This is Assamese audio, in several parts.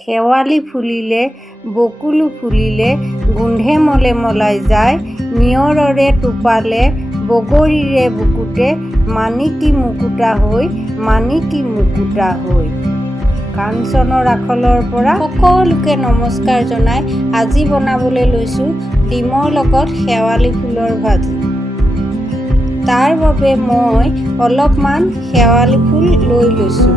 শেৱালি ফুলিলে বকুলো ফুলিলে গোন্ধে মলে মলাই যায় নিয়ৰৰে টোপালে বগৰীৰে বুকুতে মানিকী মুকুতা হৈ কাঞ্চনৰ আখলৰ পৰা সকলোকে নমস্কাৰ জনাই আজি বনাবলৈ লৈছোঁ ডিমৰ লগত শেৱালি ফুলৰ ভাজি। তাৰ বাবে মই অলপমান শেৱালি ফুল লৈ লৈছোঁ।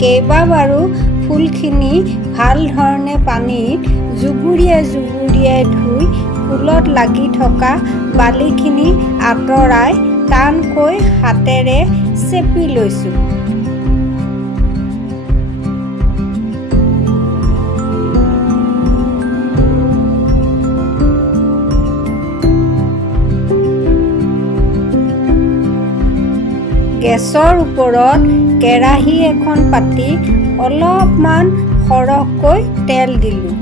কেইবাবাৰো ফুলখিনি ভাল ধৰণে পানীত জুবুৰিয়াই ধুই ফুলত লাগি থকা বালিখিনি আঁতৰাই টানকৈ হাতেৰে চেপি লৈছোঁ। গেছৰ ওপৰত কেৰাহী এখন পাতি অলপমান সৰহকৈ তেল দিলোঁ।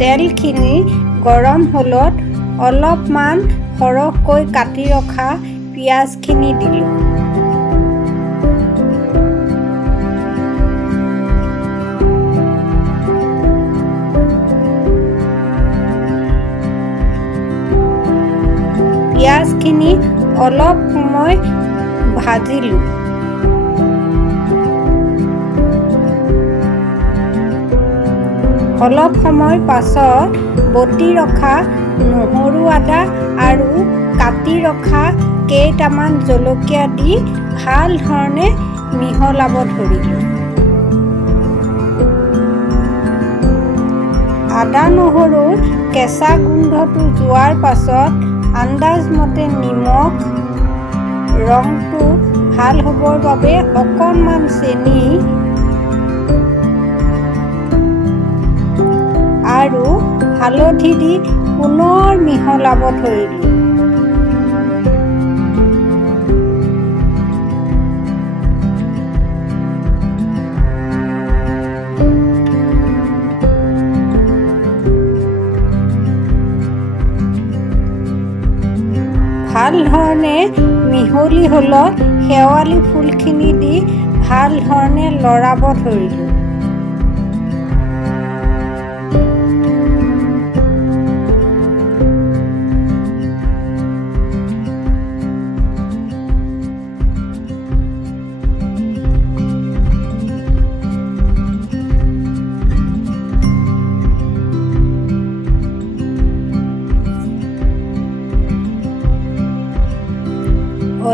তেলখিনি গৰম হ'লত অলপমান সৰহকৈ কাটি ৰখা পিঁয়াজখিনি দিলোঁ। পিঁয়াজখিনি অলপ সময় ভাজিলোঁ। অলপ সময় পাছত বটি ৰখা নহৰু আদা আৰু কাটি ৰখা কেইটামান জলকীয়া দি ভাল ধৰণে মিহলাব ধৰিলোঁ। আদা নহৰুৰ কেঁচা গোন্ধটো যোৱাৰ পাছত আন্দাজমতে নিমখ, ৰংটো ভাল হ'বৰ বাবে অকণমান চেনি আৰু হালধি দি পুনৰ মিহলাব ধৰিলোঁ। ভাল ধৰণে মিহলি হ'লত শেৱালি ফুলখিনি দি ভাল ধৰণে লৰাব ধৰিলোঁ।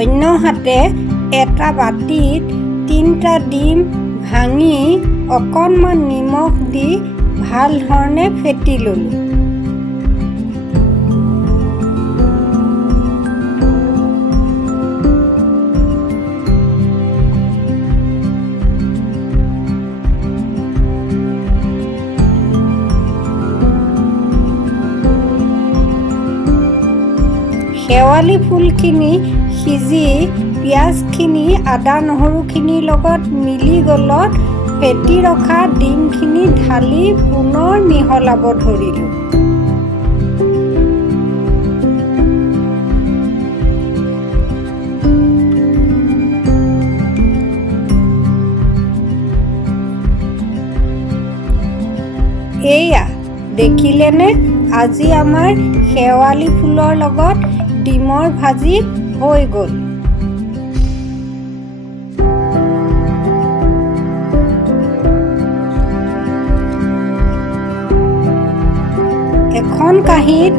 অন্য হাতে এটা বাটিত 3টা ডিম ভাঙি অকণমান নিমখ দি ভাল ধৰণে ফেটি ল'লোঁ। শেৱালি ফুলখিনি সিজি পিঁয়াজখিনি আদা নহৰুখিনিৰ লগত মিলি গ'লত ফেটি ৰখা ডিমখিনি ঢালি পুনৰ মিহলাব ধৰিলোঁ। এয়া দেখিলেনে, আজি আমাৰ শেৱালি ফুলৰ লগত ডিমৰ ভাজি হৈ গ'ল। এখন কাঁহীত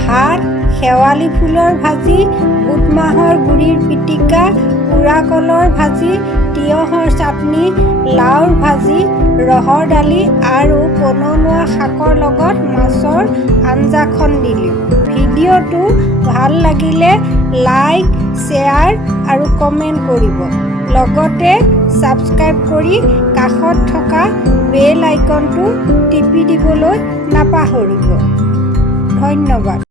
ভাত, শেৱালি ফুলৰ ভাজি, বুট মাহৰ গুড়িৰ পিটিকা, পোৰা কলৰ ভাজি, তিয়হৰ চাটনি, লাওৰ ভাজি, ৰহৰ দালি আৰু পনৌনোৱা শাকৰ লগত মাছৰ আঞ্জাখন দিলোঁ। ভিডিঅ'টো ভাল লাগিলে লাইক, শ্বেয়াৰ আৰু কমেণ্ট কৰিব। লগতে ছাবস্ক্ৰাইব কৰি কাষত থকা বেল আইকনটো টিপি দিবলৈ নাপাহৰিব। ধন্যবাদ।